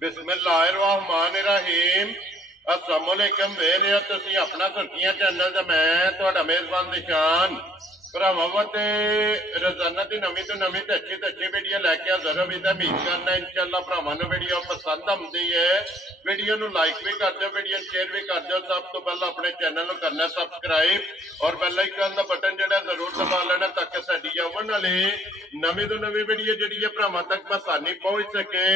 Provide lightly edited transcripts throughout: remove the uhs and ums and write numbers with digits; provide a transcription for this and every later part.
बिस्मिल्लाहिर्रहमानिर्रहीम। अस्सलाम वालेकुम। वेख रहे हो तुसीं अपना सुर्खियां चैनल ते मैं तुहाडा मेज़बान निशान भरावां ते रोजाना की नवीं तो नवीं ते अच्छी वीडियो लैके हाज़र होई ते उम्मीद करना इंशाअल्लाह भरावां नूं वीडियो पसंद आउंदी है। वीडियो नूं लाइक भी कर दो, वीडियो शेयर भी कर दो। सब तो पहले अपने चैनल नूं करना सबसक्राइब और बेल आइकन दा बटन जिहड़ा जरूर दबा लेना ताकि साडी आउण वाली नवीं तो नवीं वीडियो जिहड़ी है भरावां तक आसानी पहुंच सके।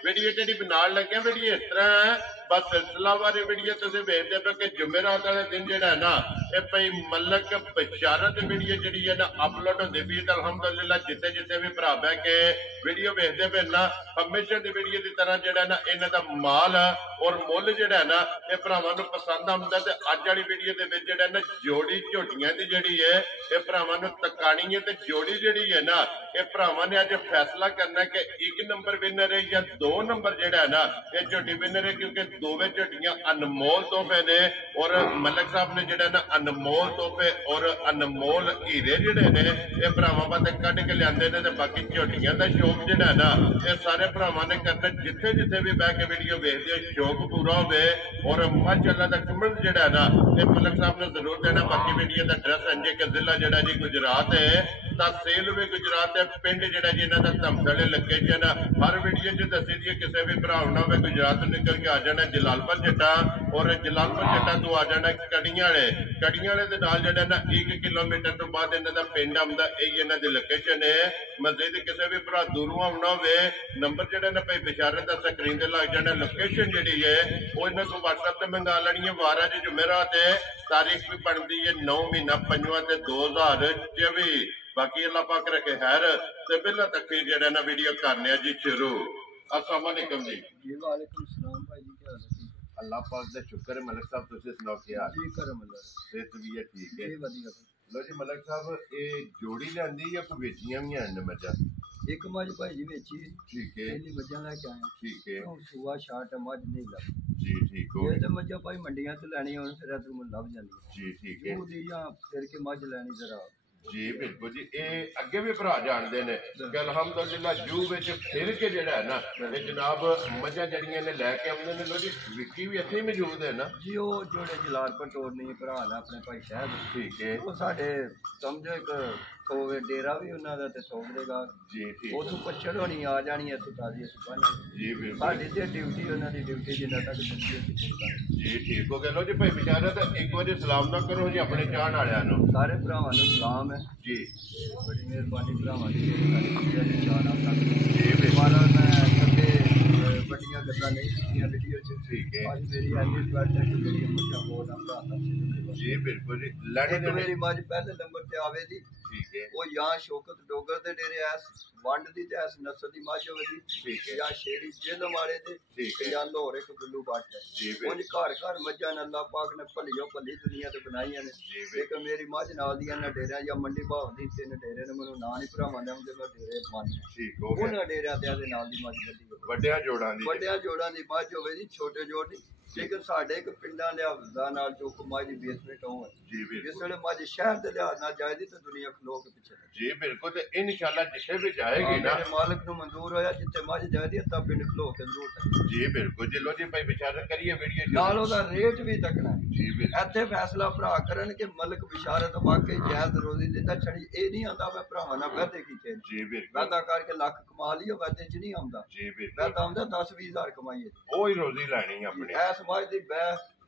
वीडियो जी बनाने लगे वीडियो इस तरह है, बस सिलसिलावार वीडियो तुम वेखते पे कि जुमेरात वाले दिन जो ना ये भाई मलक बशारत वीडियो जी है ना अपलोड होती पी। अलहमदुलिल्ला जिते जिते भी भरा बह के वीडियो वेखते पे ना हमेशा की वीडियो की तरह जो ना इन्हों का माल और मुल जोड़ा ना ये भरावां नूं पसंद आउंदा। ते अज वाली वीडियो के जो ना जोड़ी झोटियां की जी है ये भरावां नूं तकानी है। ते जोड़ी जी है ना ये भरावां ने अज फैसला करना कि 1 नंबर विनर है या 2 नंबर जोड़ा है ना ये झोटी विनर है, क्योंकि दोवें झोटियां अनमोल तोहफे ने और मलक साहब ने जोड़ा ना अनमोल तोहफे और अनमोल हीरे जोड़े ने ये भरावां वास्ते कढ के लियाते ने। बाकी झोटियां का शौक जोड़ा ना ये सारे भरावां ने करना, जिथे जिथे भी बह के वीडियो वेखदे हो शौक पूरा होवे। और माशाअल्लाह दा कमेंट जोड़ा है ना ये मलक साहब ने जरूर देना। बाकी वीडियो का एड्रैस है कि जिला जोड़ा जी गुजरात है, तहसील भी गुजरात है, पिंड जोड़ा जी इन्हों का धमतड़े लोकेशन हर वीडियो च दसी दी। किसी भी भरा ना हो गुजरात निकल के आ जाना जलालपुर जट्टा और जलालपुर जट्टा तो आ जाना कड़ियां वाले के नाल जोड़ा ना 1 किलोमीटर तो बाद इन्हों का पिंड आउंदा। यही इन्हों की लोकेशन है। मजीद किसी भी भरा दूरों आना हो नंबर जोड़ा ना भाई बशारत का स्क्रीन से लग जाना। लोकेशन जी है वो इन्हों को व्हाट्सएप से मंगा लेनी है। वारा जी जुमेरात है, तारीख भी बनती है 9 महीना 5वां 2024। बाकी अल्लाह पाक रखे खैर ते पहला तकरीर जेड़ा ना वीडियो करने जी शुरू। अस्सलाम वालेकुम जी। जी वालेकुम सलाम भाई जी, क्या हाल है? अल्लाह पाक दा शुक्र है। मलक साहब तुसीं सुनाओ क्या हाल? जी करम अल्लाह सेहत भी है ठीक है? जी वधिया। लो जी मलक साहब ये जोड़ी लियांदी या कोई बेचियां भी हैं मझां? एक मझ भाई जी बेची, ठीक है इन्नी मझां लेके आए। ठीक है सुआ शाट मझ नहीं लग जी ठीक हो ये तो मझां भाई मंडियां तो लैनी होन फिर तुम लभ जांदी जी ठीक है दूध या फिर के मझ लैनी जरा जी बिल्कुल जी। ये अगे भी भरा जानते हैं कि अलहमदुलिल्लाह जू विच फिर के जिहड़ा है ना ये जनाब मझां जड़ियां ने लैके आउंदे ने। लो जी विक्की भी इत्थे मौजूद है ना जी। वो जोड़े जलालपुर तोड़नी भरा ने अपने भाई साहब, ठीक है वो साडे समझो एक थोवे डेरा भी उन्हां दा ते थोड़ेगा जी ठीक उथों पछड़ होनी आ जानी है ताजी सुपाना जी बिल्कुल साडी ते ड्यूटी उन्हां दी ड्यूटी जिन्ना तक जी ठीक हो गया। लो जी भाई बिचारा एक बार सलाम ना करो जी अपने चाहण वालियां नूं। सारे भरावां नूं सलाम है जी बड़ी मेहरबानी भरावां दी साडी चाहना तक जी दोबारा मैं कदे बड़ियां गल्लां नहीं कीतियां वीडियो च। ठीक है आज मेरी ऐसी बात है कि मेरी मुझे बहुत अपना जी बिल्कुल जी लड़े एक मेरी मज पहले नंबर ते आवे दी ठीक है वो या शौकत डोगर दे डेरे ऐस वंड दी ते ऐस नस्ल दी मज होवे दी ठीक है या शेरी जेल मारे दे ठीक है या लाहौर एक गुल्लू बाट है जी उन घर घर मज्जां ने अल्लाह पाक ने भलियो भली दुनिया ते बनाईयां ने। एक मेरी मज नाल दियां ने डेरे या मंडी भाव दी तीन डेरे ने मैनू ना नहीं भरावां दे उनदे मैं डेरे माने ठीक हो गया। उन डेरियां दे नाल दी मज बड़ी वड्डियां जोड़ां दी ਵੱਡਿਆਂ ਜੋੜਾਂ ਦੀ ਮੱਝ ਹੋਵੇ ਜੀ, ਛੋਟੇ ਜੋੜ ਨਹੀਂ। ਲੇਕਿਨ ਸਾਡੇ ਇੱਕ ਪਿੰਡਾਂ ਦੇ ਹਫਜ਼ਾ ਨਾਲ ਜੋ ਮੱਝ ਦੀ ਬੇਸਮੈਂਟ ਉਹ ਹੈ जी ਜਿਸ बिल्कुल ਵੇਲੇ ਮੱਝ ਸ਼ਹਿਰ ਦੇ ਲਿਹਾਜ਼ ਨਾਲ ਜਾਇਦੀ ਤਾਂ ਦੁਨੀਆ ਖਲੋ ਕੇ ਪਿੱਛੇ जी बिल्कुल तो इंशाल्लाह जिथे भी जाएगी ना ਮੇਰੇ ਮਾਲਕ ਨੂੰ ਮਨਜ਼ੂਰ ਹੋਇਆ ਜਿੱਥੇ ਮੱਝ ਜਾਇਦੀ ਤਾਂ ਪਿੰਡ ਖਲੋ ਕੇ ਜ਼ਰੂਰ ਤੱਕ जी बिल्कुल जी। लो जी भाई बेचारा करिए वीडियो ਨਾਲ ਉਹਦਾ ਰੇਟ ਵੀ ਤੱਕਣਾ ਹੈ। जी बिल्कुल ਇੱਥੇ ਫੈਸਲਾ ਭਰਾ ਕਰਨ ਕਿ ਮਲਕ ਬਿਸ਼ਾਰਤ ਵਾਕਈ ਜਾਇਜ਼ ਰੋਜ਼ੀ ਦਿੰਦਾ ਛੜੀ ਇਹ ਨਹੀਂ ਆਉਂਦਾ ਮੈਂ ਭਰਾਵਾਂ ਨਾਲ ਵਾਅਦੇ ਕੀਤੇ जी बिल्कुल ਵਾਅਦਾ ਕਰਕੇ ਲੱਖ ਕਮਾ ਲਈ ਉਹ ਵਾਅਦੇ 'ਚ ਨਹੀਂ ਆਉਂਦਾ। जी बिल्कुल ਵਾਅਦਾ ਆਉਂਦਾ 10-20 ਹਜ਼ਾਰ ਕਮਾਈਏ। ਉਹ ਹੀ ਰੋਜ਼ੀ ਲੈਣੀ ਆਪਣੀ ਐਸ ਮੱਝ ਦੀ ਬੈ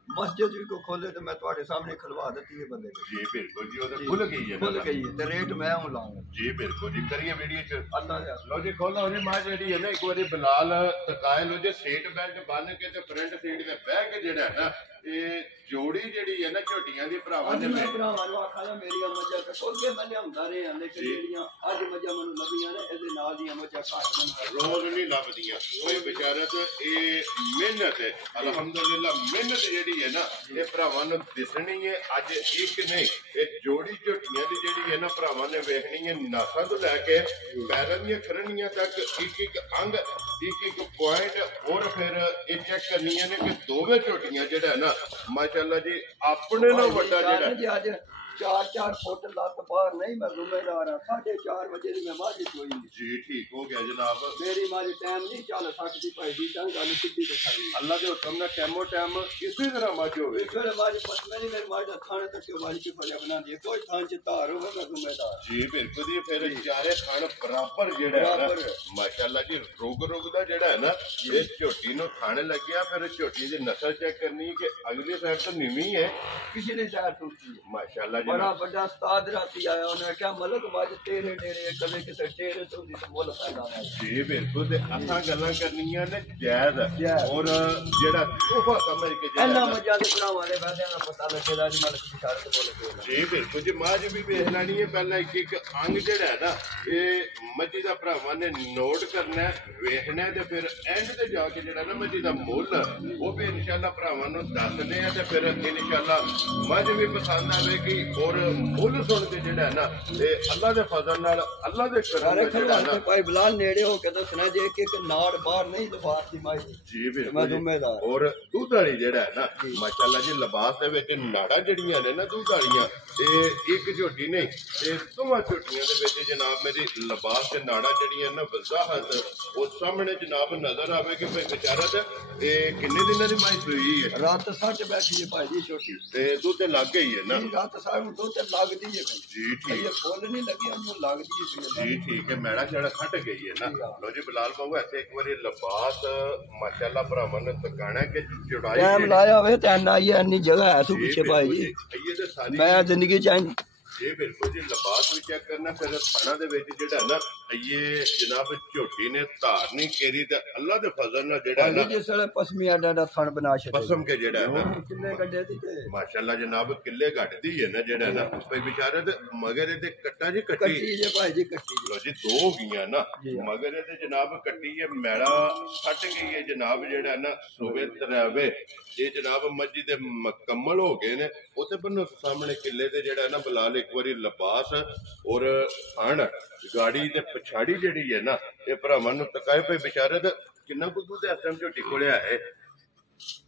मस्जिद भी को खोले तो मैं तुम्हारे सामने खलवा देती है बंदे को। जी बिल्कुल जी वो खुल गई है खुल गई है तो रेट मैं हूं लाऊंगा जी बिल्कुल जी। करिए वीडियो च अल्लाह लो जी खोलो जी मां जेडी है ना एक बारी बिलाल तकाए लो जी सीट बेल्ट बन के ते फ्रंट सीट ते बह के जेड़ा है ना ये जोड़ी जेडी है ना झोटियां दी भरावां आज दे मैं भरावां नु आखा ला मेरी मजा तो कोगे मैं लियांदा रे हैं लेकिन जेड़ियां आज मजा मनु लभियां ने इहदे नाल दी मजा घट मन रोज नहीं लभदियां कोई बेचारा तो ये मेहनत है अल्हम्दुलिल्लाह मेहनत जेडी है ना ये भरावां नु दिसनी है। अज एक नहीं ये जोड़ी झोटियां दी जेडी है ना भरावां ने वेखनी है नासां तो लैके पैरां दी खरनियां तक एक अंग एक पॉइंट और फिर ये चेक करनी है कि दोवें झोटियां जेड़ा है ना माशाअल्लाह जी अपने ना वड्डा जेड़ा जी आज 4-4 फुट लत बाहर नहीं, मैं जिम्मेदार हाँ। 4:30 बजे की मैं माझ चोई जी ठीक हो गया जनाब। मेरी माझ टाइम नहीं चल सकती भाई जी, गल सीधी तो खरी। अल्लाह के हुक्म नाल टाइमो टाइम इसी तरह मज होवे। फिर माझ पसंद नहीं, मेरी माझ थाने तक माझ की फरिया बना दी, कोई थान च धार होवे मैं जिम्मेदार। जी बिल्कुल जी। फिर चारे खान बराबर जेड़ा है ना माशाअल्लाह जी, रुग दा जेड़ा है ना ये झोटी नु खाने लग्या। फिर झोटी दी नस्ल चेक करनी कि अगली साइड तो नीवी है, पिछली साइड टूटी है। माशाअल्लाह जी। बड़ा बड़ा उस्ताद राती आया, उन्हें क्या मलक बाज तेरे डेरे कदे किसे टेरे तो दी तो मुल पैदा है। जी बिल्कुल। ते असां गल्लां करनियां ने जायज और जेड़ा तोहफा समझ के एना मजा दे भरावां दे वैदे दा पता लगेदा जी मलक दी शर्त बोल के। जी बिल्कुल जी। माज भी वेख लैनी है पहला एक अंग जेड़ा है ना ये मजी दा भरावां ने नोट करना है, वेखना है, ते फिर एंड ते जाके जेड़ा ना मजी दा मुल वो भी इंशाअल्लाह भरावां नु दसदे आ, ते फिर इंशाअल्लाह मज भी पसंद आवेगी। और मुल सुन के जेड़ा है ना ये अल्लाह दे फजल नाल अल्लाह दे करम नाल जेड़ा ना भाई बिलाल नेड़े हो के दसना जे एक नाड़ बाहर नहीं लिबास दी माई। जी बिल्कुल। और दूध वाली जेड़ा है ना माशाअल्लाह जी लिबास दे विच नाड़ा जड़ियां ने ना दूध वालियां ते एक झोटी नहीं ते दोवां झोटियां दे विच जनाब मेरी लिबास ते नाड़ा जड़ियां ना वजाहत वो सामने जनाब नजर आवे कि भाई बेचारा ते किन्ने दिनां दी माई सूई है। रात 7 बैठी है भाई जी छोटी ते दूध लग गई है ना। रात 7 दूध लगदी है भाई जी ठीक। ये फुल नहीं लगी हमको लगदी है जी ठीक है। मैड़ा शैड़ा खट गई है ना। लो जी बिलाल बाबू ऐसे एक बारी लिबास माशाअल्लाह भरावां ने तकाना के चौड़ाई टाइम लाया हुए ते ना ये अन्नी जगह है तू पीछे भाई जी ये ते सारी मैं जिंदगी चाहिए। जी बिल्कुल जी। लिबास भी चेक करना फिर खाना दे विच जेड़ा ना ये जनाब झोटी ने धार नहीं केरी ते अल्लाह दे फजल नाल जेड़ा ना जिस वेले पसमिया डाडा थण बना छे पसम के जेड़ा है ना किन्ने गड्डे दी ते माशाअल्लाह जनाब किले गड्डदी है ना जेड़ा ना भाई बेचारे ते मगर ते कट्टा जी कट्टी कट्टी जे भाई जी कट्टी लो जी दो हो गईयां ना मगर ते जनाब कट्टी है मैड़ा फट गई है जनाब जेड़ा ना सूबे तरावे ये जनाब मस्जिद दे मुकम्मल हो गए ने उते बन्नो सामने किले ते जेड़ा ना बिलाल एक बारी लिबास और खान गाड़ी ते पछाड़ी जेड़ी है ना ये भरावां नूं तकाए पे बेचारे ते किन्ना कुछ दूध इस टाइम झोटी कोले है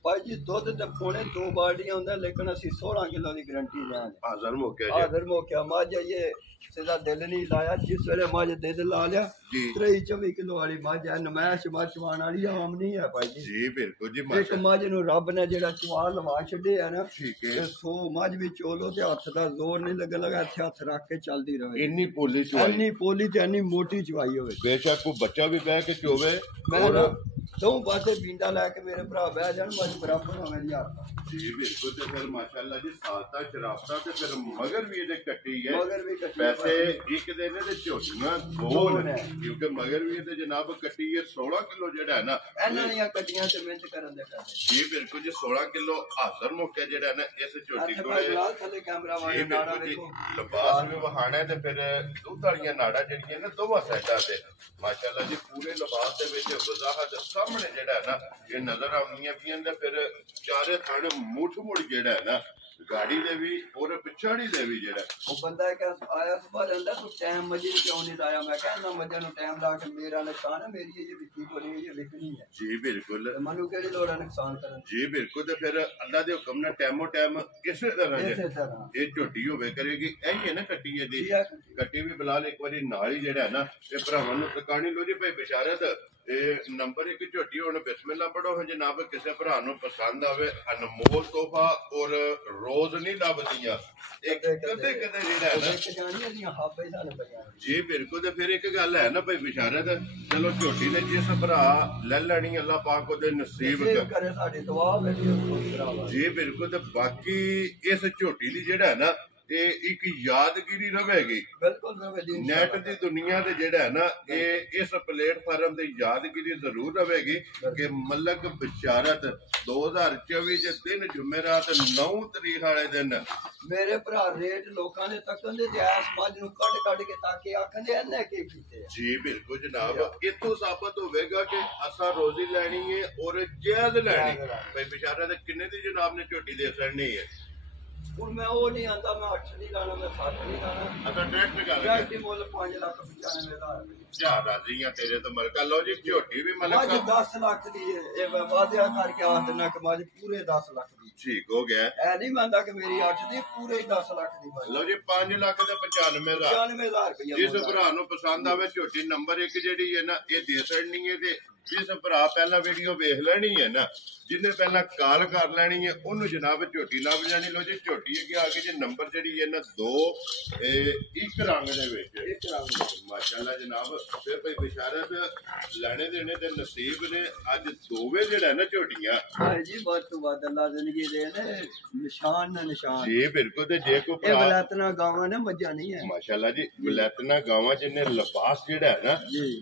भाई जी दुध ते पौने 2 बाल्टियां हुंदा लेकिन असि 16 किलो की गारंटी लेंगे। हाजिर मौके हाजिर मौके मां ये सीधा दिल नहीं लाया जिस वेले मां दिल ला लिया 23-24 किलो वाली मां है नमैश मां चवान वाली आम नहीं है भाई जी। जी बिल्कुल जी। एक मां नूं रब ने जेड़ा चवा लवा छड़े है ना ठीक है 100 मां भी चोलो ते हथ दा जोर नहीं लगन लगा इत्थे हथ रख के चलदी रहे इन्नी पोली चवाई इन्नी पोली ते इन्नी मोटी चवाई होवे बेशक कोई बच्चा भी बह के चोवे मैं ना दो पासे पींदा लैके मेरे भरा बह जान मैं बराबर होवे यार। जी बिल्कुल। ते फिर माशाअल्लाह जी साता शराबता ते फिर मगर भी ये कट्टी है मगर भी कट्टी पैसे एक दिन ते झोटियां दो ने क्योंकि मगर भी ते जनाब कट्टी है 16 किलो जेड़ा है ना एना निया कट्टियां ते मिहनत करन दे कर। जी बिल्कुल जी। 16 किलो हाजिर मौके जेड़ा है ना इस झोटी कोले लाल थले कैमरा वाले नाड़ा देखो लिबास भी वहाना है ते फिर दूध वालियां नाड़ा जड़ियां ने दोवां साइडां ते माशाअल्लाह जी पूरे लिबास दे विच वजाहत सामने जेड़ा है ना ये नजर आउंदियां पियां ते फिर चारे थाने मुठ मुड़ जेड़ा है ना गाड़ी दे भी और पिछाड़ी दे भी जेड़ा वो बंदा क्या आया सुबह अंदर तो टाइम मजे क्यों नहीं लाया मैं कहना मजे नु टाइम ला के मेरा नुकसान है मेरी ये विकी को नहीं ये विकनी है। जी बिल्कुल। मनु केड़ी लोड़ है नुकसान करन। जी बिल्कुल। ते फिर अल्लाह दे हुक्म नाल टाइमो टाइम इसे तरह ये झोटी होवे करेगी ऐही है ना कट्टी है दी कट्टी भी बिलाल एक बारी नाल ही जेड़ा है ना ये भरावां नु तकानी लो जी भाई बिशारत नंबर 1 झोटी हुण बिस्मिल्लाह पढ़ो जनाब किसी भरा नूं पसंद आवे अनमोल तोहफा और रोज नहीं लभदियां एक कदे कदे जेड़ा है ना जी बिल्कुल। ते फिर एक गल है ना भाई बिशारत चलो झोटी ने जिस भरा ले लैनी अल्लाह पाक ओदे नसीब करे साडी दुआ जी बिल्कुल। ते बाकी इस झोटी दी जेड़ा है ना ये एक यादगिरी रहेगी नेट की दुनिया ते जेड़ा है ना ये इस प्लेटफार्म ते यादगिरी जरूर रहेगी कि मलक बशारत 2024 के दिन जुमेरात 9 तरीक वाले दिन मेरे भरा रेट लोकां दे तकन दे जैस मज नु कट के ताकि आखंदे इन्ने की कीते जी बिल्कुल जनाब। इत्थों साबित होवेगा कि असा रोजी लैनी है और जायज लैनी भाई बशारत किन्ने दी जनाब ने झोटी दे सकनी है ਹੁਣ मैं वो नहीं आंदा मैं 8 नहीं लाना मैं 7 नहीं लाना अच्छा डायरेक्ट गल डायरेक्ट मुल 5,95,000 ਜਾ ਰਾਜ਼ੀ ਆ ਤੇਰੇ ਤੋਂ ਮਲਕਾ। ਲਓ ਜੀ ਝੋਟੀ ਵੀ ਮਲਕਾ 10 ਲੱਖ ਦੀ ਇਹ ਵਾਅਦਾ ਕਰਕੇ ਆਖ ਦਿੰਦਾ ਕਿ ਮੱਝ ਪੂਰੇ 10 ਲੱਖ ਦੀ। ਠੀਕ ਹੋ ਗਿਆ। ਐ ਨਹੀਂ ਮੰਨਦਾ ਕਿ ਮੇਰੀ 8 ਦੀ, ਪੂਰੇ 10 ਲੱਖ ਦੀ ਮੱਝ। ਲਓ ਜੀ 5 ਲੱਖ ਤੇ 95,000 ਰੁਪਇਆ। ਜਿਸ ਭਰਾ ਨੂੰ ਪਸੰਦ ਆਵੇ ਝੋਟੀ ਨੰਬਰ 1 ਜਿਹੜੀ ਹੈ ਨਾ ਇਹ ਦੇ ਸਕਣੀ ਹੈ ਤੇ ਜਿਸ ਭਰਾ ਪਹਿਲਾਂ ਵੀਡੀਓ ਵੇਖ ਲੈਣੀ ਹੈ ਨਾ, ਜਿਹਨੇ ਪਹਿਲਾਂ ਕਾਲ ਕਰ ਲੈਣੀ ਹੈ ਉਹਨੂੰ ਜਨਾਬ ਝੋਟੀ ਲੱਭ ਜਾਣੀ। ਲੋ ਜੀ ਝੋਟੀ ਅੱਗੇ ਆ ਕੇ ਜੇ ਨੰਬਰ ਜਿਹੜੀ ਹੈ ਨਾ 2 ਇੱਕ ਰੰਗ ਦੇ ਵਿੱਚ ਮਾਸ਼ਾਅੱਲਾ ਜਨਾਬ। ਫਿਰ ਕੋਈ ਬਿਸ਼ਾਰਤ ਲੈਣੇ ਦੇਣੇ ਤੇ ਨਸੀਬ ਨੇ ਅੱਜ ਦੋਵੇਂ ਜਿਹੜਾ ਨਾ ਝੋਟੀਆਂ ਜੀ ਵੱਧ ਤੋਂ ਵੱਧ ਅੱਲਾ ਜ਼ਿੰਦਗੀ ਦੇ ਨੇ ਨਿਸ਼ਾਨ ਨਾ ਨਿਸ਼ਾਨ ਜੀ ਬਿਲਕੁਲ। ਤੇ ਜੇ ਕੋਈ ਇਹ ਬਲੈਤਨਾ ਗਾਵਾਂ ਨੇ ਮੱਝਾਂ ਨਹੀਂ ਹੈ ਮਾਸ਼ਾਅੱਲਾ ਜੀ। ਬਲੈਤਨਾ ਗਾਵਾਂ ਜਿਹਨੇ ਲਿਬਾਸ ਜਿਹੜਾ ਹੈ ਨਾ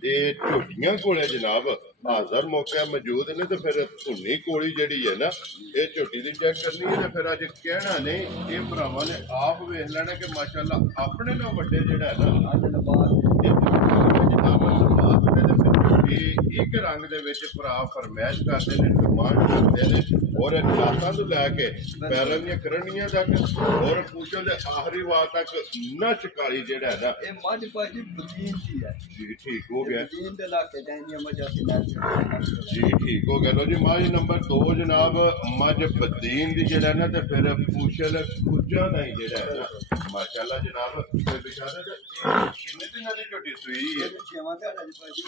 ਇਹ ਝੋਟੀਆਂ ਕੋਲੇ ਜਨਾਬ ਹਾਜ਼ਰ ਮੌਕਾ ਮੌਜੂਦ ਨੇ। ਤੇ ਫਿਰ ਧੁੰਨੀ ਕੋਲੀ ਜਿਹੜੀ ਹੈ ਨਾ ਇਹ ਝੋਟੀ ਦੀ ਚੈੱਕ ਕਰਨੀ ਹੈ। ਤੇ ਫਿਰ ਅੱਜ ਕਹਿਣਾ ਨਹੀਂ, ਇਹ ਭਰਾਵਾਂ ਨੇ ਆਪ ਵੇਖ ਲੈਣਾ ਕਿ ਮਾਸ਼ਾਅੱਲਾ ਆਪਣੇ ਨਾਲ ਵੱਡੇ ਜਿਹੜਾ ਹੈ ਨਾ ਅੱਜ ਲਬਾਸ ਇੱਕ ਰੰਗ ਦੇ ਵਿੱਚ ਭਰਾ ਫਰਮਾਇਸ਼ ਕਰਦੇ ਨੇ, ਡਿਮਾਂਡ ਕਰਦੇ ਨੇ। ਔਰ ਨਾਸਾਂ ਤੋਂ ਲੈ ਕੇ ਪੈਰਾਂ ਦੀਆਂ ਕਰਨੀਆਂ ਤੱਕ ਔਰ ਪੂਛਲ ਦੇ ਆਖਰੀ ਵਾਰ ਤੱਕ ਨਾ ਸ਼ਿਕਾਰੀ ਜਿਹੜਾ ਹੈ ਨਾ ਇਹ ਮੱਝ ਭਾਜੀ ਬਦੀਨ ਦੀ ਹੈ ਜੀ। ਠੀਕ ਹੋ ਗਿਆ ਬਦੀਨ ਦੇ ਇਲਾਕੇ ਜਾਂਦੀਆਂ ਮੱਝਾਂ ਸੀ ਲੈ ਜੀ। ਠੀਕ ਹੋ ਗਿਆ। ਲੋ ਜੀ ਮੱਝ ਨੰਬਰ 2 ਜਨਾਬ ਮੱਝ ਬਦੀਨ ਦੀ ਜਿਹੜਾ ਨਾ ਤੇ ਫਿਰ ਪੂਛਲ ਕੁੱਜਾਂ ਦਾ ਹੀ ਜਿਹੜਾ ਹੈ ਨਾ ਮਾਸ਼ਾਅੱਲਾ ਜਨਾਬ। ਤੇ ਬਿਸ਼ਾਰਤ ਕਿੰਨੇ ਦਿਨਾਂ ਦੀ ਝੋਟੀ ਸੂਈ ਹੈ? 6ਵਾਂ ਦਿਨ ਹੈ ਭਾਜੀ।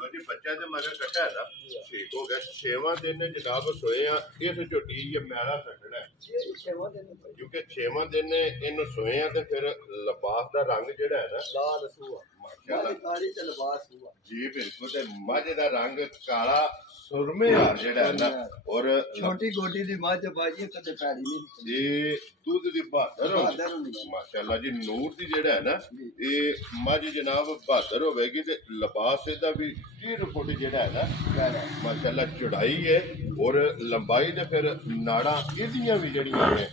ਲੋ ਜੀ ਬੱਚਾ ਤੇ ਮਗਰ ਕੱਟਾ ਹੈ ਨਾ। ਠੀਕ ਹੋ ਗਿਆ। 6ਵਾਂ ਦਿਨ ਜਨਾਬ ਸੋਏ ਆ। ਇਸ ਝੋਟੀ ਇਹ ਮੈਲਾ ਕੱਢਣਾ ਹੈ ਕਿਉਂਕਿ 6ਵਾਂ ਦਿਨ ਇਹਨੂੰ ਸੋਏ ਆ ਤੇ ਫਿਰ ਲਿਬਾਸ ਦਾ ਰੰਗ ਜਿਹੜਾ ਹੈ ਨਾ ਲਾਲ ਸੂਆ ਮਾਸ਼ਾਅੱਲਾ ਕਾਲੀ ਤੇ ਲਿਬਾਸ ਸੂਆ ਜੀ ਬਿਲਕੁਲ। ਤੇ ਮੱਝ ਦਾ ਰੰਗ ਕਾਲਾ ਸੁਰਮੇ ਆ ਜਿਹੜਾ ਹੈ ਨਾ। ਔਰ ਛੋਟੀ ਗੋਡੀ ਦੀ ਮੱਝ ਬਾਜੀ ਕਦੇ ਪੈੜੀ ਨਹੀਂ ਇਹ ਦੁੱਧ ਦੀ ਬਹਾਦਰ ਮਾਸ਼ਾਅੱਲਾ ਜੀ। ਨੂਰ ਦੀ ਜਿਹੜਾ ਹੈ ਨਾ ਇਹ ਮੱਝ ਜਨਾਬ ਬਹਾਦਰ ਹੋਵੇਗੀ। ਤੇ ਲਿਬਾਸ ਇਹਦਾ ਵੀ 30 ਫੁੱਟ ਜਿਹੜਾ ਹੈ ਨਾ ਮਾਸ਼ਾਅੱਲਾ ਚੌੜਾਈ ਹੈ ਔਰ ਲੰਬਾਈ। ਤੇ ਫਿਰ ਨਾੜਾਂ ਇਹਦੀਆਂ ਵੀ ਜਿਹੜੀਆਂ ਨੇ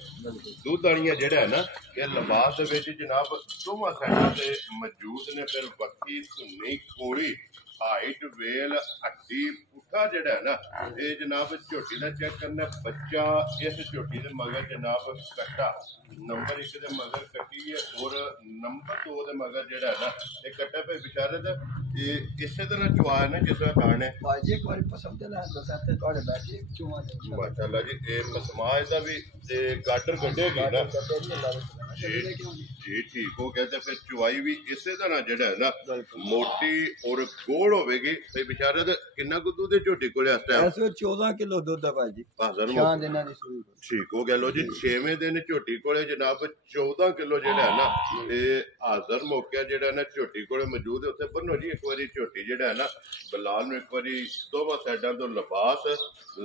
ਦੁੱਧ ਵਾਲੀਆਂ ਜਿਹੜਾ ਹੈ ਨਾ ਇਹ ਲਿਬਾਸ ਦੇ ਵਿੱਚ ਜਨਾਬ ਦੋਵਾਂ ਸਾਈਡਾਂ ਤੇ ਮੌਜੂਦ ਨੇ। ਫਿਰ ਬੱਕੀ ਧੁੰਨੀ ਕੋੜੀ ਹਾਈਟ ਵੇਲ ਹੱਡੀ ਪੁੱਠਾ ਜਿਹੜਾ ਹੈ ਨਾ ਇਹ ਜਨਾਬ ਝੋਟੀ ਦਾ ਚੈੱਕ ਕਰਨਾ। ਬੱਚਾ ਇਸ ਝੋਟੀ ਦੇ ਮਗਰ ਜਨਾਬ ਕੱਟਾ ਨੰਬਰ 1 ਦੇ ਮਗਰ ਕੱਟੀ ਹੈ ਔਰ ਨੰਬਰ 2 ਦੇ ਮਗਰ ਜਿਹੜਾ ਹੈ ਨਾ ਇਹ ਕੱਟਾ ਪੇ ਬਿਸ਼ਾਰਤ ਇਹ ਇਸੇ ਤਰ੍ਹਾਂ ਚੁਆ ਨਾ ਜਿਸ ਤਰ੍ਹਾਂ ਖਾਣ ਹੈ ਬਾਜੀ। ਇੱਕ ਵਾਰੀ ਪਸੰਦ ਲੈ ਦੱਸਾਂ ਤੇ ਤੁਹਾਡੇ ਬੈਠੇ ਚੁਆ ਦੇ ਮਾਸ਼ਾਅੱਲਾ ਜੀ। ਇਹ ਸਮਾਜ ਦਾ ਵੀ ਤੇ ਗਾਡਰ ਕੱਢੇਗੀ ਨਾ ਜੀ। ਠੀਕ ਹੋ ਗਿਆ। ਤੇ ਫਿਰ ਚੁਆਈ ਵੀ ਇਸੇ ਤਰ੍ਹਾਂ ਜਿਹੜਾ ਹੈ ਨਾ ਮੋਟੀ ਔਰ ਗੋਲ ਹੋਵੇਗੀ। ਤੇ ਬਿਸ਼ਾਰਤ ਕਿੰਨਾ ਕੁ ਦੁੱਧ ਝੋਟੀ ਕੋਲੇ ਇਸ ਟਾਈਮ? 14 ਕਿਲੋ ਦੁੱਧ ਹੈ ਭਾਜੀ। 6 ਦਿਨਾਂ ਦੀ ਸੂਈ। ਠੀਕ ਹੋ ਗਿਆ। ਲੋ ਜੀ 6ਵੇਂ ਦਿਨ ਝੋਟੀ ਕੋਲੇ ਜਨਾਬ 14 ਕਿਲੋ ਜਿਹੜਾ ਹੈ ਨਾ ਇਹ ਹਾਜ਼ਰ ਮੌਕਾ ਜਿਹੜਾ ਨਾ ਝੋਟੀ ਕੋਲੇ ਮੌਜੂਦ ਹੈ। ਉੱਥੇ ਬੰਨੋ ਜੀ ਇੱਕ ਵਾਰੀ ਝੋਟੀ ਜਿਹੜਾ ਹੈ ਨਾ ਬਲਾਲ ਨੂੰ ਇੱਕ ਵਾਰੀ ਦੋਵਾਂ ਸਾਈਡਾਂ ਤੋਂ ਲਿਬਾਸ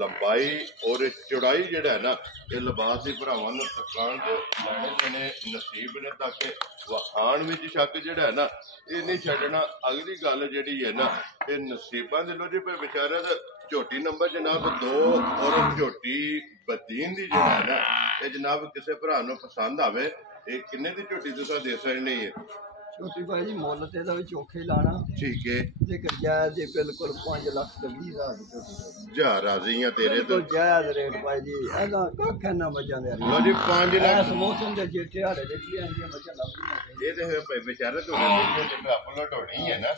ਲੰਬਾਈ ਔਰ ਚੌੜਾਈ ਜਿਹੜਾ ਹੈ ਨਾ ਇਹ ਲਿਬਾਸ ਦੀ ਭਰਾਵਾਂ ਨੂੰ ਤਕਾਣ ਦੇ ਲੈਣੇ ਦੇਣੇ ਨਸੀਬ ਨੇ ਤਾਂ ਕਿ ਵਹਾਣ ਵਿੱਚ ਸ਼ੱਕ ਜਿਹੜਾ ਹੈ ਨਾ ਇਹ ਨਹੀਂ ਛੱਡਣਾ। ਅਗਲੀ ਗੱਲ ਜਿਹੜੀ ਹੈ ਨਾ ਇਹ ਨਸੀਬਾਂ ਦੇ। ਲੋ ਜੀ ਪੇ ਵਿਚਾਰਾ ਝੋਟੀ ਨੰਬਰ ਜਨਾਬ 2 ਔਰ ਝੋਟੀ ਬਦੀਨ ਦੀ ਜਿਹੜਾ ਹੈ ਨਾ ਇਹ ਜਨਾਬ ਕਿਸੇ ਭਰਾ ਨੂੰ ਪਸੰਦ ਆਵੇ ਇਹ ਕਿੰਨੇ ਦੀ ਝੋਟੀ ਤੁਸੀਂ ਦੇ ਸਕਦੇ ਹੈ? ਛੋਟੀ ਭਾਈ ਜੀ ਮੁੱਲ ਤੇ ਦਾ ਵੀ ਚੋਖੇ ਲਾਣਾ। ਠੀਕ ਹੈ। ਲੇਕਿਨ ਜਾਇਜ਼ ਦੇ ਬਿਲਕੁਲ 5 ਲੱਖ ਤੇ 20,000 ਦੀ ਝੋਟੀ ਜਾ ਰਾਜ਼ੀ ਆ ਤੇਰੇ ਤੋਂ ਜਾਇਜ਼ ਰੇਟ ਭਾਈ ਜੀ। ਇਹਦਾ ਕੱਖ ਨਾ ਮੱਝਾਂ ਦੇ ਲੋ ਜੀ 5 ਲੱਖ ਮੌਸਮ ਦੇ ਜੇਠੇ ਹਾੜੇ ਦੇ ਕੀ ਆਂਦੀਆਂ ਮੱਝਾਂ ਲੱਭਦੀਆਂ ਇਹ ਤੇ ਹੋਏ ਭਾਈ ਵਿਚਾਰੇ ਤੁਹਾਡੇ ਜਿਹੜੇ ਅਪਲੋਡ ਹੋਣੀ ਹੈ ਨਾ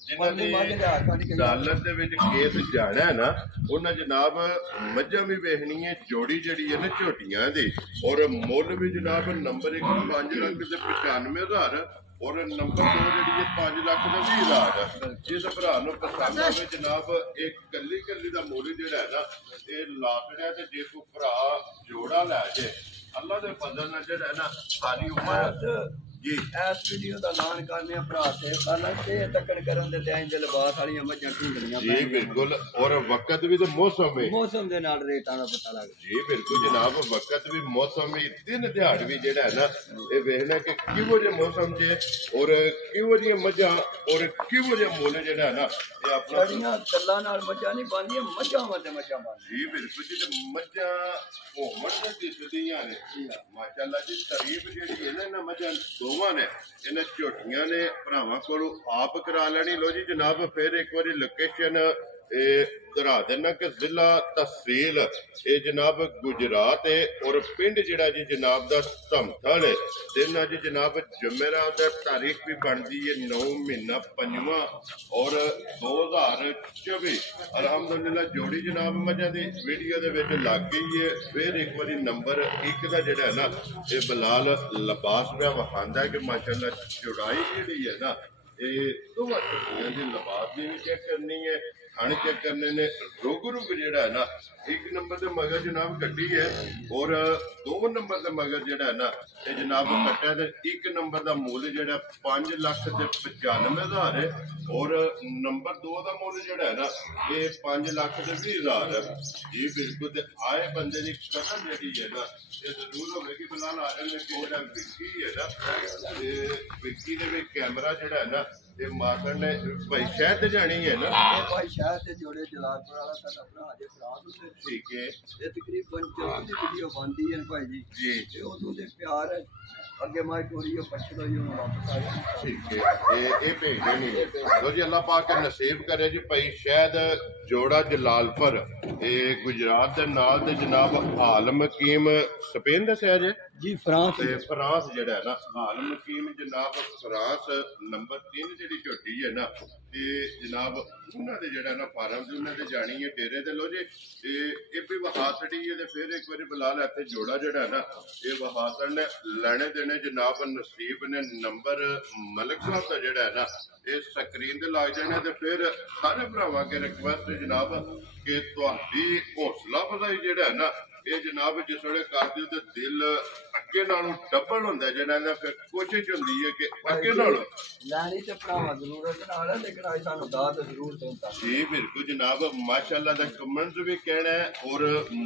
ਜਿਨ੍ਹਾਂ ਨੇ ਡਾਲਰ ਦੇ ਵਿੱਚ ਕੇਸ ਜਾਣਾ ਹੈ ਨਾ ਉਹਨਾਂ ਜਨਾਬ ਮੱਝਾਂ ਵੀ ਵੇਖਣੀ ਹੈ ਜੋੜੀ ਜਿਹੜੀ ਹੈ ਨਾ ਝੋਟੀਆਂ ਦੀ। ਔਰ ਮੁੱਲ ਵੀ ਜਨਾਬ ਨੰਬਰ 1 5 ਲੱਖ ਤੇ 95,000 ਔਰ ਨੰਬਰ 2 ਜਿਹੜੀ ਹੈ 5 ਲੱਖ ਤੇ 20,000। ਜਿਸ ਭਰਾ ਨੂੰ ਪਸੰਦ ਆਵੇ ਜਨਾਬ ਇਹ ਕੱਲੀ ਕੱਲੀ ਦਾ ਮੁੱਲ ਜਿਹੜਾ ਹੈ ਨਾ ਇਹ ਲਾਖੜਿਆ। ਤੇ ਜੇ ਕੋਈ ਭਰਾ ਜੋੜਾ ਲੈ ਜੇ ਅੱਲਾ ਦੇ ਫਜ਼ਲ ਨਾਲ ਜਿਹੜਾ ਹੈ ਨਾ ਸਾਰੀ ਉਮਰ ਜੀ ਇਸ ਵੀਡੀਓ ਦਾ ਐਲਾਨ ਕਰਨੇ ਆ ਭਰਾ ਤੇ ਪਹਿਲਾਂ ਤੇ ਤੱਕਣ ਕਰਨ ਦੇ ਟਾਈਮ ਦੇ ਲਿਬਾਸ ਵਾਲੀਆਂ ਮੱਝਾਂ ਢੂੰਡਣੀਆਂ ਜੀ ਬਿਲਕੁਲ। ਔਰ ਵਕਤ ਵੀ ਤੇ ਮੌਸਮ ਹੈ ਮੌਸਮ ਦੇ ਨਾਲ ਰੇਟਾਂ ਦਾ ਪਤਾ ਲੱਗ ਜੀ ਬਿਲਕੁਲ ਜਨਾਬ। ਵਕਤ ਵੀ ਮੌਸਮ ਵੀ ਦਿਨ ਦਿਹਾੜ ਵੀ ਜਿਹੜਾ ਹੈ ਨਾ ਇਹ ਵੇਖਣਾ ਕਿ ਕਿਹੋ ਜਿਹੇ ਮੌਸਮ 'ਚ ਔਰ ਕਿਹੋ ਜਿਹੀਆਂ ਮੱਝਾਂ ਔਰ ਕਿਹੋ ਜਿਹਾ ਮੁੱਲ ਜਿਹੜਾ ਹੈ ਨਾ ਇਹ ਆਪਣਾ ਗੱਲਾਂ ਨਾਲ ਮੱਝਾਂ ਨਹੀਂ ਬਣਦੀਆਂ ਮੱਝਾਂ ਵਾਂ ਮੱਝਾਂ ਬਣ ਜੀ ਬਿਲਕੁਲ ਜੀ। ਤੇ ਮੱਝਾਂ ਘੁੰਮਣ ਦੇ ਦਿਸਦੀਆਂ ਨੇ ਮਾਸ਼ਾਅੱਲਾ ਜੀ। ਤਾਰੀਫ ਜਿਹੜੀ ਹੈ ਨਾ ਇਹਨਾਂ ਮੱਝਾਂ ਦੋਵਾਂ ਨੇ ਇਹਨਾਂ ਝੋਟੀਆਂ ਨੇ ਭਰਾਵਾਂ ਕੋਲੋਂ ਆਪ ਕਰਾ ਲੈਣੀ। ਲੋ ਜੀ ਜਨਾਬ ਫਿਰ ਇੱਕ ਵਾਰੀ ਲੋਕੇਸ਼ਨ दरा देना कि जिला तहसील ये जनाब गुजरात है और पिंड जिहड़ा जी जनाब दा धमथल है। दिन अज जनाब जुमेरात है, तारीख भी बनती है 9 महीना 5वां और 2024। अलहमदुलिल्लाह जोड़ी जनाब मझां दी वीडियो दे विच लग गई है। फिर एक बारी नंबर 1 दा जिहड़ा है ना ये बिलाल लिबास पिया विखांदा है कि माशाअल्लाह जुड़ाई जिहड़ी है ना ये दोवां टुकड़ियां दी लिबास दी भी चेक करनी है, खाने चेक करने ने। रोग जिहड़ा है ना 1 नंबर के मगर जनाब कट्टी है और 2 नंबर के मगर जिहड़ा है ना ये जनाब कट्टा है। 1 नंबर का मुल जिहड़ा 5,95,000 है और नंबर 2 का मुल जिहड़ा है ना ये 5,20,000 है। जी बिल्कुल। ते आए बंदे की कदर जिहड़ी है ना ये जरूर होगी। फिलहाल आ रहे जिहड़ा विक्की है ना विक्की दे विच कैमरा जिहड़ा है ना ये मारन ने भाई शहर ते जानी है ना भाई शहर से जोड़े जलालपुर वाला साडा भरा जे फ्रांस उसे ठीक है। ये तकरीबन 4 दी वीडियो बनती है भाई जी जी उदों दे प्यार है अगे मैं थोड़ी पछड़ो ही वापस आ गया। ठीक है ये भेजने नहीं लो जी। अल्लाह पाक नसीब करे जी भाई शायद जोड़ा जलालपुर ये गुजरात दे नाल ते जनाब आलम हकीम स्पेन दस्या जे जी फ्रांस फ्रांस जिहड़ा है ना आलम हकीम जनाब फ्रांस नंबर 3 जिहड़ी झोटी है ना ते जनाब उन्होंने जिहड़ा ना फार्म से उन्होंने जानी है डेरे ते लो जी ये भी वहा छड़ी है। फिर एक बार बिलाल इत्थे जोड़ा जिहड़ा है ना ये वहा छड़ने लैने देने जनाब नसीब ने नंबर मलिक साहब का जिहड़ा है ना ये स्क्रीन ते लग जाने। ते फिर सारे भरावां अगे रिक्वेस्ट है जनाब कि तुहाडी हौसला अफजाई जिहड़ा है ना ये जनाब जिस वेले करदे हो ते दिल अगे नालों डबल हुंदा जिहड़ा फिर कोशिश हुंदी है कि अगे नालों लैनी ते भरावां जरूरत नाल है लेकिन अज सानू दाद जरूर देंदा जी बिल्कुल जनाब माशाअल्लाह दा कमेंट्स भी कहना है और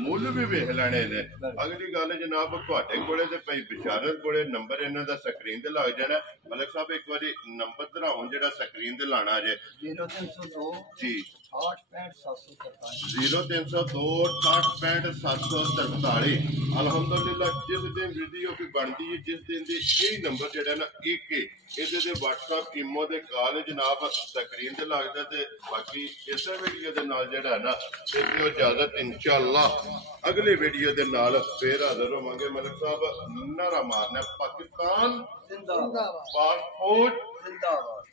मुल भी वेख लेने ने। अगली गल जनाब तुहाडे कोले ते भाई बिशारत कोले नंबर इन्हां दा स्क्रीन ते लग जाना। मलिक साहब एक बारी नंबर दराओ जिहड़ा स्क्रीन ते लाना जे 0302 जी 68 0302 68 अलहमदुलिल्लाह जिस दिन वीडियो की बनती है जिस दिन दी यही नंबर जिहड़ा ना एक इहदे ते WhatsApp इमो दे कॉल जनाब स्क्रीन ते लगदा ते बाकी इस वीडियो दे नाल जिहड़ा ना ते इजाजत इंशाअल्लाह अगले वीडियो दे नाल फिर हाजिर होवांगे। मलिक साहब नारा मारना पाकिस्तान जिंदाबाद, पाक फौज जिंदाबाद।